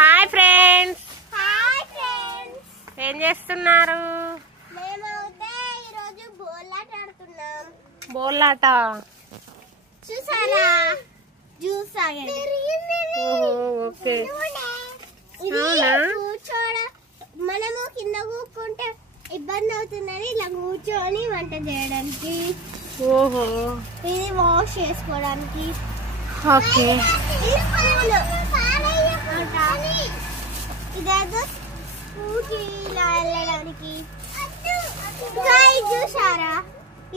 Hi friends, ఏం చేస్తున్నారు? మేమైతే ఈరోజు బోల్లాట ఆడుతున్నాం. బోల్లాట చూసారా? జ్యూస్ ఆగండి. ఓకే, మనము కింద కూర్చుంటే ఇబ్బంది అవుతుందని ఇలా కూర్చొని వంట చేయడానికి. ఓహో, ఇది వాష్ చేసుకోవడానికి. ఓకే. ఇదేదో స్కూటీ ఇలా వెళ్ళడానికి. చూసారా?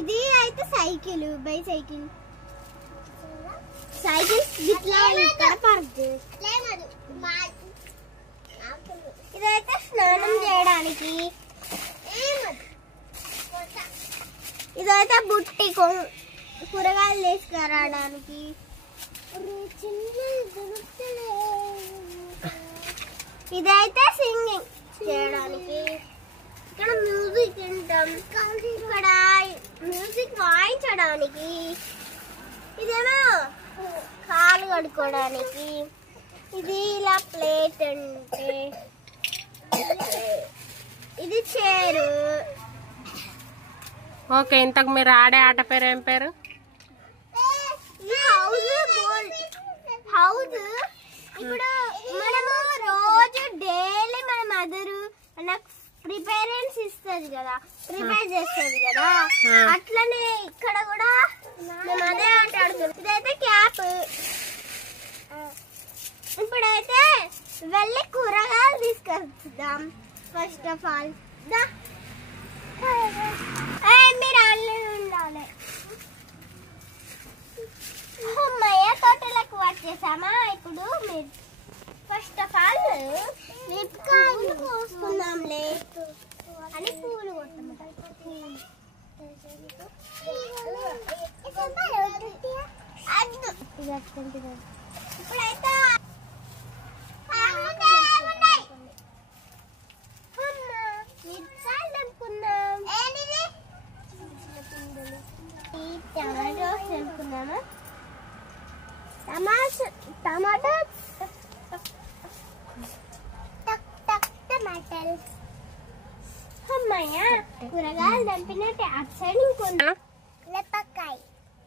ఇది అయితే సైకిల్, బైసైకిల్. సైకిల్ ఇట్లా ఇక్కడ పార్క్. ఇదైతే స్నానం చేయడానికి. ఇదైతే బుట్టి కూరగాయలు తీసుకురావడానికి. ఇదైతే సింగింగ్ చేయడానికి. ఇక్కడ మ్యూజిక్ వింటాం. ఇక్కడ మ్యూజిక్ వాయించడానికి. ఇదేమో కాలు కడుక్కోవడానికి. ఇది ఇలా ప్లేట్ అంటే. ఇది చైరు. ఓకే, ఇంతకు మీరు ఆడే ఆట పేరు ఏం పేరు? హౌస్. ఇప్పుడు మనము రోజు డైలీ మన మదరు నాకు ప్రిపేరెన్స్ ఇస్తుంది కదా, ప్రిపేర్ చేస్తుంది కదా, అట్లనే ఇక్కడ కూడా మేము అదే ఆట ఆడుతున్నాం. ఇదైతే క్యాప్. ఇప్పుడైతే వెళ్ళి కూరగాయలు తీసుకొద్దాం. ఫస్ట్ ఆఫ్ ఆల్ మీరు ఆన్లైన్ ఉండాలి. అమ్మయ్య, తోటలకు వచ్చేసామా? ఇప్పుడు మీరు ఫస్ట్ ఆఫ్ ఆల్ మిరపకాయలు కోసుకుందాంలే అని పూలు కొట్టమంటారు. ఇప్పుడైతే మిరపకాయలు అనుకుందాం. టమాటోస్ అనుకుందామా? టమాటో టమాటాలు. అమ్మయ్య, కూరగాయలు దంపినట్టు అటు సైడ్ ఇంకొంచెం. మిరపకాయ.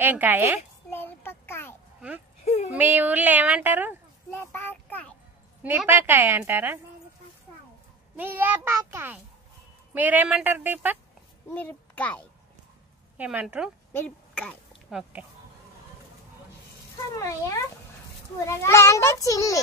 ఏం కాయ? మిరపకాయ. మీ ఊర్లో ఏమంటారు? మిరపకాయ. నిప్పకాయ అంటారా? మిరపకాయ. మీరేమంటారు దీపక్? మిరపకాయ. ఏమంటారు? మిరపకాయ. ఓకే. అమ్మయ్య, కూరగాయలు అంటే చిల్లి.